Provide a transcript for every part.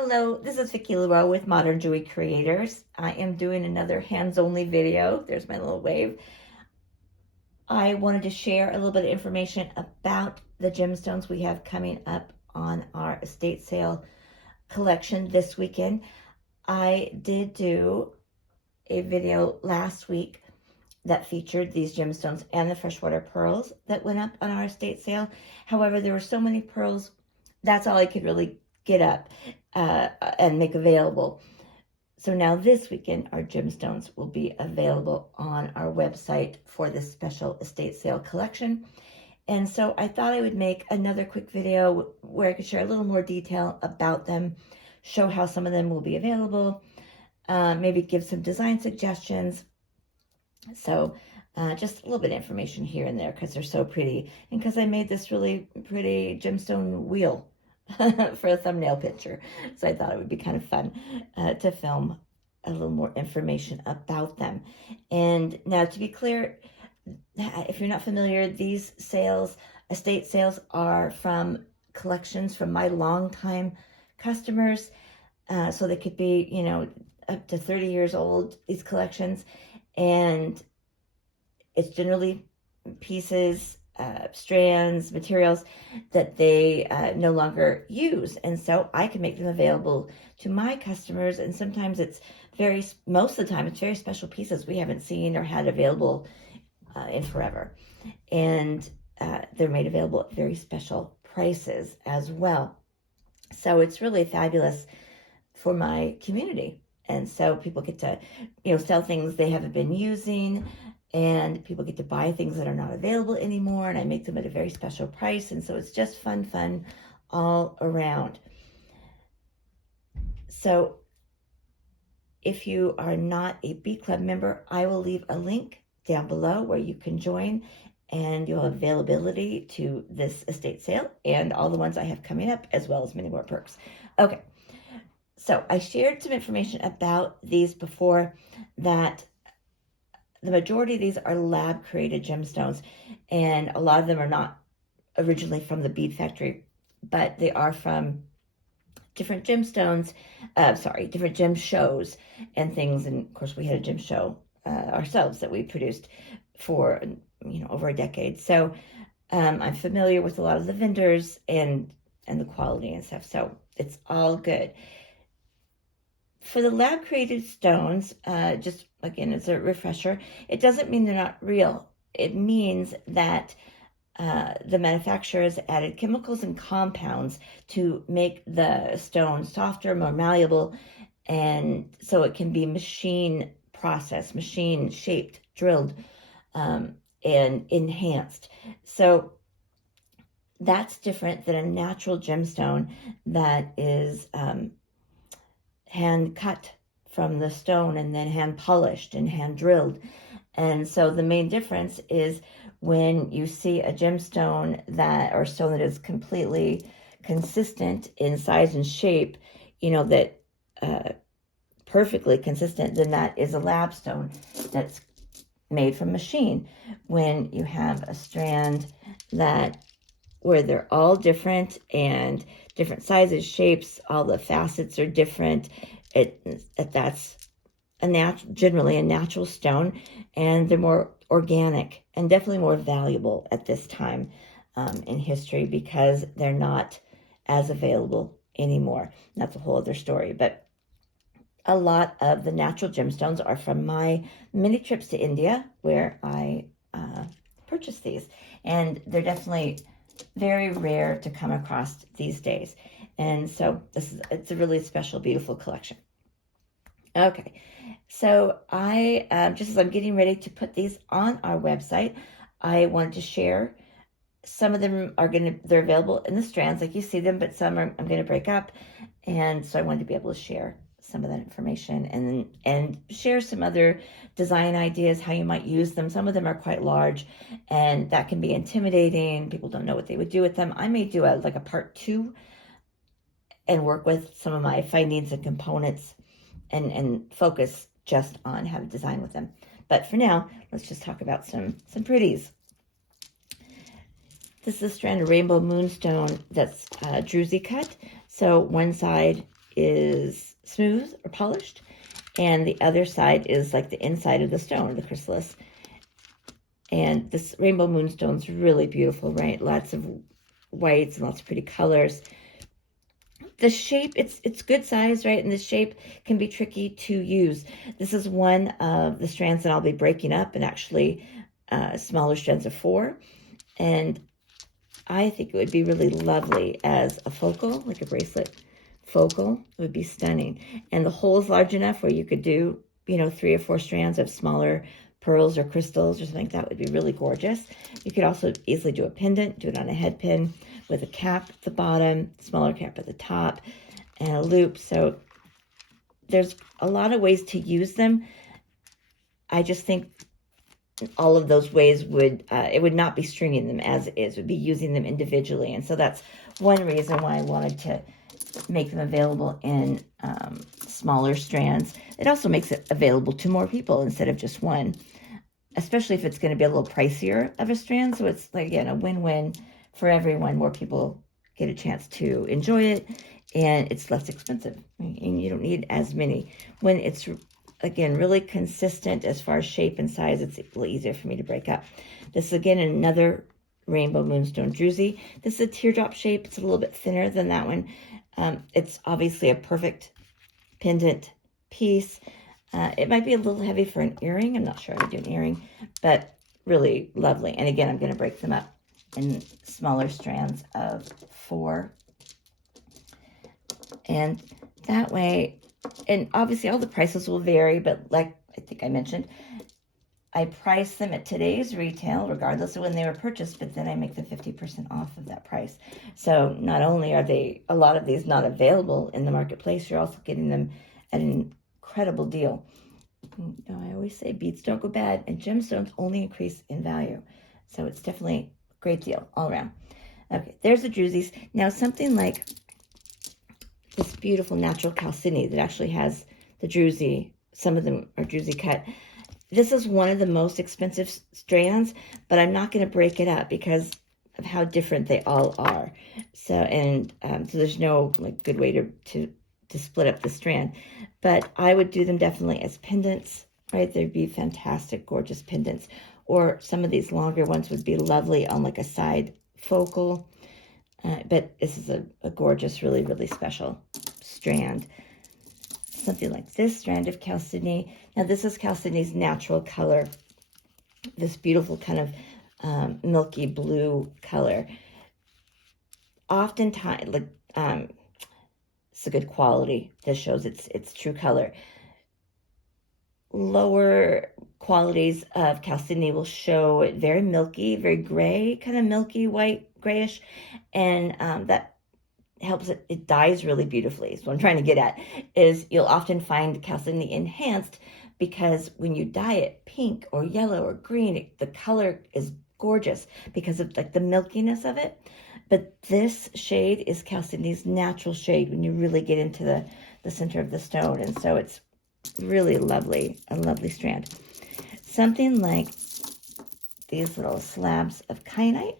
Hello, this is Vicki Leroux with Modern Jewelry Creators. I am doing another hands-only video. There's my little wave. I wanted to share a little bit of information about the gemstones we have coming up on our estate sale collection this weekend. I did do a video last week that featured these gemstones and the freshwater pearls that went up on our estate sale. However, there were so many pearls, that's all I could really get up and make available. So now this weekend, our gemstones will be available on our website for this special estate sale collection. And so I thought I would make another quick video where I could share a little more detail about them, show how some of them will be available, maybe give some design suggestions. So just a little bit of information here and there because they're so pretty. And because I made this really pretty gemstone wheel for a thumbnail picture. So I thought it would be kind of fun to film a little more information about them. And now to be clear, if you're not familiar, these sales, estate sales, are from collections from my longtime customers. So they could be, up to 30 years old, these collections. And it's generally pieces, strands, materials that they no longer use. And so I can make them available to my customers. And sometimes most of the time, it's very special pieces we haven't seen or had available in forever. And they're made available at very special prices as well. So it's really fabulous for my community. And so people get to, sell things they haven't been using, and people get to buy things that are not available anymore, and I make them at a very special price. And so it's just fun all around. So if you are not a Bead Club member, I will leave a link down below where you can join, and you'll have availability to this estate sale and all the ones I have coming up, as well as many more perks. Okay. So I shared some information about these before, that the majority of these are lab created gemstones, and a lot of them are not originally from the bead factory, but they are from different gemstones, different gem shows and things. And of course we had a gem show ourselves that we produced for, over a decade. So I'm familiar with a lot of the vendors and the quality and stuff. So it's all good. For the lab created stones, just again, as a refresher, it doesn't mean they're not real. It means that the manufacturers added chemicals and compounds to make the stone softer, more malleable, and so it can be machine processed, machine shaped, drilled, and enhanced. So that's different than a natural gemstone that is hand cut from the stone and then hand polished and hand drilled. And so the main difference is when you see a gemstone or stone that is completely consistent in size and shape, that perfectly consistent, then that is a lab stone that's made from machine. When you have a strand where they're all different and different sizes, shapes, all the facets are different, that's generally a natural stone, and they're more organic and definitely more valuable at this time in history, because they're not as available anymore. That's a whole other story. But a lot of the natural gemstones are from my many trips to India, where I purchased these, and they're definitely very rare to come across these days. And so it's a really special, beautiful collection. Okay, so just as I'm getting ready to put these on our website, I wanted to share. Some of them they're available in the strands like you see them, but some I'm going to break up. And so I wanted to be able to share some of that information and share some other design ideas, how you might use them. Some of them are quite large, and that can be intimidating. People don't know what they would do with them. I may do a part 2 and work with some of my findings and components and focus just on how to design with them. But for now, let's just talk about some pretties. This is a strand of rainbow moonstone that's druzy cut. So one side is smooth or polished, and the other side is like the inside of the stone, the chrysalis. And this rainbow moonstone's really beautiful, right? Lots of whites and lots of pretty colors. The shape, it's good size, right? And the shape can be tricky to use. This is one of the strands that I'll be breaking up, and actually smaller strands of 4. And I think it would be really lovely as a focal, like a bracelet focal. It would be stunning. And the hole is large enough where you could do, 3 or 4 strands of smaller pearls or crystals or something like that would be really gorgeous. You could also easily do a pendant, do it on a head pin with a cap at the bottom, smaller cap at the top, and a loop. So there's a lot of ways to use them. I just think all of those ways would, it would not be stringing them as it is, it would be using them individually. And so that's one reason why I wanted to make them available in smaller strands. It also makes it available to more people instead of just one, especially if it's going to be a little pricier of a strand. So it's, like, again, a win-win for everyone. More people get a chance to enjoy it, and it's less expensive. And you don't need as many. When it's, again, really consistent as far as shape and size, it's a little easier for me to break up. This is, again, another rainbow moonstone druzy. This is a teardrop shape. It's a little bit thinner than that one. It's obviously a perfect pendant piece. It might be a little heavy for an earring. I'm not sure how to do an earring, but really lovely. And again, I'm going to break them up in smaller strands of 4. And that way, and obviously all the prices will vary, but like I think I mentioned, I price them at today's retail, regardless of when they were purchased, but then I make them 50% off of that price. So not only are a lot of these not available in the marketplace, you're also getting them at an incredible deal. I always say beads don't go bad, and gemstones only increase in value. So it's definitely a great deal all around. Okay, there's the druzies. Now something like this beautiful natural calcine that actually has the druzy, some of them are druzy cut. This is one of the most expensive strands, but I'm not going to break it up because of how different they all are. So there's no good way to split up the strand. But I would do them definitely as pendants, right? They'd be fantastic, gorgeous pendants. Or some of these longer ones would be lovely on a side focal. But this is a gorgeous, really, really special strand. Something like this strand of calcine. Now this is calcine's natural color. This beautiful kind of milky blue color. Oftentimes, it's a good quality. This shows its true color. Lower qualities of calcine will show it very milky, very gray, kind of milky, white, grayish, and that helps it dyes really beautifully. So what I'm trying to get at is you'll often find calcine enhanced because when you dye it pink or yellow or green, the color is gorgeous because of the milkiness of it. But this shade is calcine's natural shade when you really get into the center of the stone. And so it's really lovely, a lovely strand. Something like these little slabs of kyanite,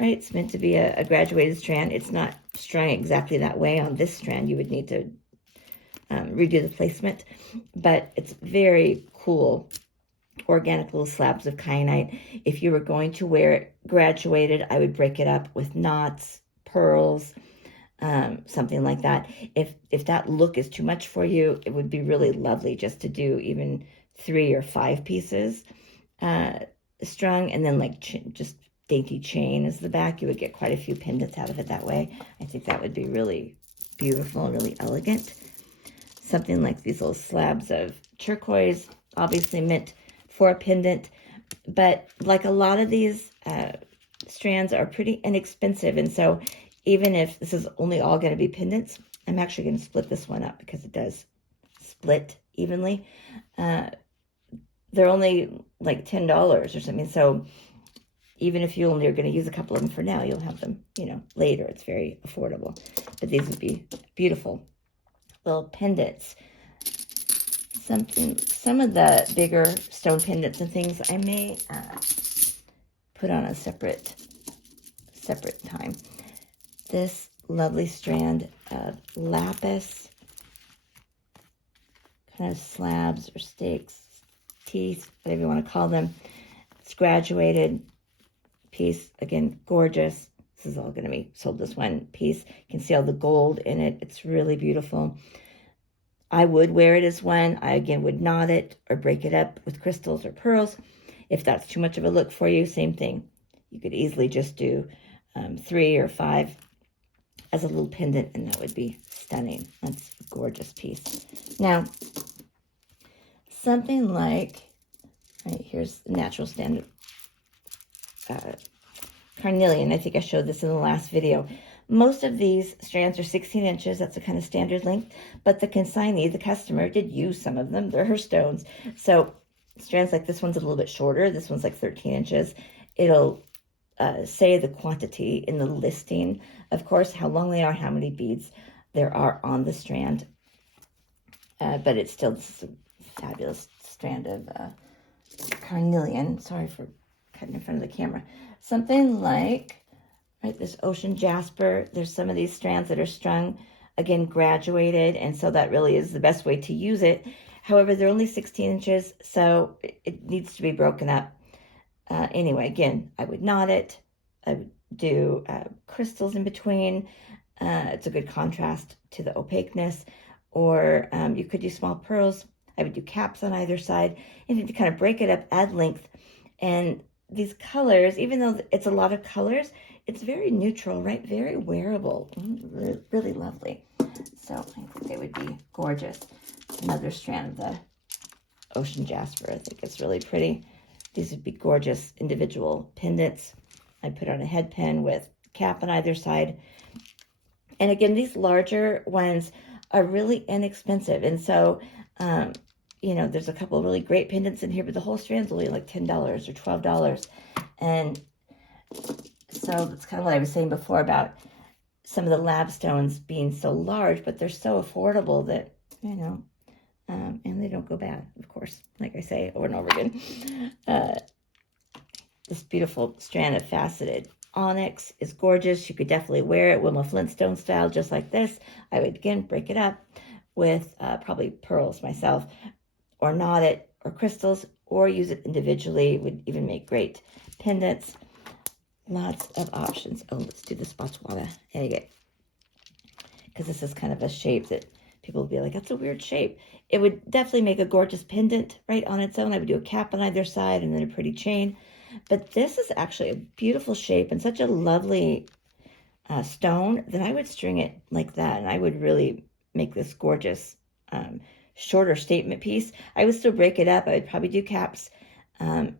right? It's meant to be a graduated strand. It's not strung exactly that way on this strand. You would need to redo the placement, but it's very cool. Organic little slabs of kyanite. If you were going to wear it graduated, I would break it up with knots, pearls, something like that. If that look is too much for you, it would be really lovely just to do even 3 or 5 pieces strung, and then just dainty chain as the back. You would get quite a few pendants out of it that way. I think that would be really beautiful and really elegant. Something like these little slabs of turquoise, obviously meant for a pendant, but like a lot of these strands are pretty inexpensive, and so even if this is only all going to be pendants, I'm actually going to split this one up because it does split evenly. They're only like $10 or something, so even if you only are going to use a couple of them for now, you'll have them, later. It's very affordable. But these would be beautiful little pendants. Some of the bigger stone pendants and things I may put on a separate time. This lovely strand of lapis, kind of slabs or stakes, teeth, whatever you want to call them. It's graduated piece, again, gorgeous. This is all going to be sold this one piece. You can see all the gold in it. It's really beautiful. I would wear it as one. I, again, would knot it or break it up with crystals or pearls. If that's too much of a look for you, same thing. You could easily just do 3 or 5 as a little pendant, and that would be stunning. That's a gorgeous piece. Now, something like, right, here's the natural standard carnelian. I think I showed this in the last video. Most of these strands are 16 inches. That's a kind of standard length. But the consignee, the customer, did use some of them. They're her stones. So strands like this one's a little bit shorter. This one's like 13 inches. It'll say the quantity in the listing, of course, how long they are, how many beads there are on the strand. But it's still a fabulous strand of carnelian. Sorry for cutting in front of the camera. Something like, right, this ocean jasper. There's some of these strands that are strung, again, graduated, and so that really is the best way to use it. However, they're only 16 inches, so it needs to be broken up. Anyway, again, I would knot it. I would do crystals in between. It's a good contrast to the opaqueness. Or you could do small pearls. I would do caps on either side. And to kind of break it up, add length. And these colors, even though it's a lot of colors, it's very neutral, right? Very wearable. Really, really lovely. So I think they would be gorgeous. Another strand of the ocean jasper. I think it's really pretty. These would be gorgeous individual pendants. I put on a head pin with cap on either side. And again, these larger ones are really inexpensive. And so, you know, there's a couple of really great pendants in here, but the whole strand's only like $10 or $12. And so that's kind of what I was saying before about some of the lab stones being so large, but they're so affordable that, you know, and they don't go bad, of course, like I say over and over again. This beautiful strand of faceted onyx is gorgeous. You could definitely wear it Wilma Flintstone style, just like this. I would, again, break it up with probably pearls myself, or knot it, or crystals, or use it individually. It would even make great pendants. Lots of options. Oh, let's do the Spotswana agate, because this is kind of a shape that people will be like, that's a weird shape. It would definitely make a gorgeous pendant right on its own. I would do a cap on either side and then a pretty chain. But this is actually a beautiful shape and such a lovely stone that I would string it like that. And I would really make this gorgeous shorter statement piece. I would still break it up. I would probably do caps and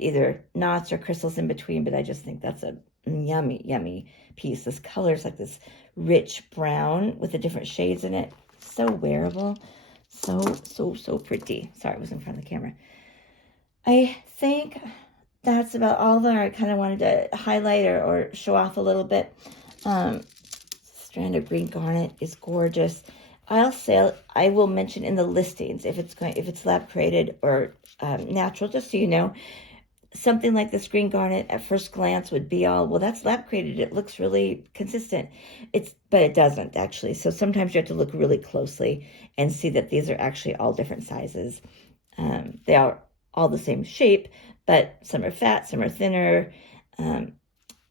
either knots or crystals in between. But I just think that's a yummy, yummy piece. This color is like this rich brown with the different shades in it. So wearable. So pretty. Sorry, I was in front of the camera. I think that's about all that I kind of wanted to highlight or show off a little bit. Strand of green garnet is gorgeous. I will mention in the listings if it's lab created or natural, just so you know. Something like this green garnet at first glance would be all, well, that's lab created. It looks really consistent. But it doesn't actually. So sometimes you have to look really closely and see that these are actually all different sizes. They are all the same shape, but some are fat, some are thinner, and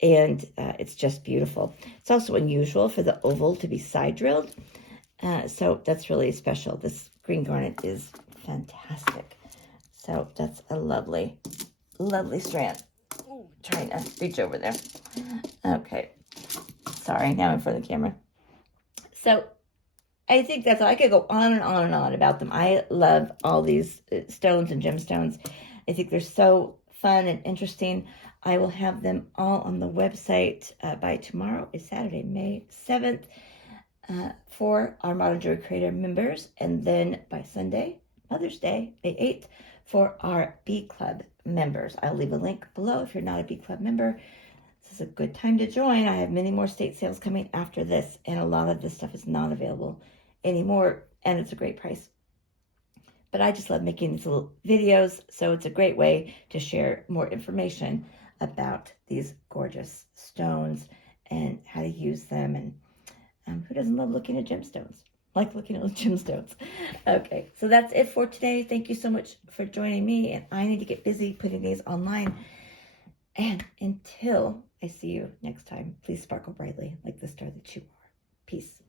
it's just beautiful. It's also unusual for the oval to be side drilled, so that's really special. This green garnet is fantastic. So that's a lovely, lovely strand. Ooh, trying to reach over there. Okay, sorry, now I'm in front of the camera. So I think that's all. I could go on and on and on about them. I love all these stones and gemstones. I think they're so fun and interesting. I will have them all on the website by tomorrow. It's Saturday, May 7th, for our Modern Jewelry Creator members. And then by Sunday, Mother's Day, May 8th, for our Bead Club members. I'll leave a link below if you're not a Bead Club member. This is a good time to join. I have many more state sales coming after this, and a lot of this stuff is not available anymore, and it's a great price. But I just love making these little videos, so it's a great way to share more information about these gorgeous stones and how to use them. And Who doesn't love looking at gemstones? Like looking at gemstones. Okay, so that's it for today. Thank you so much for joining me, and I need to get busy putting these online. And until I see you next time, please sparkle brightly like the star that you are. Peace.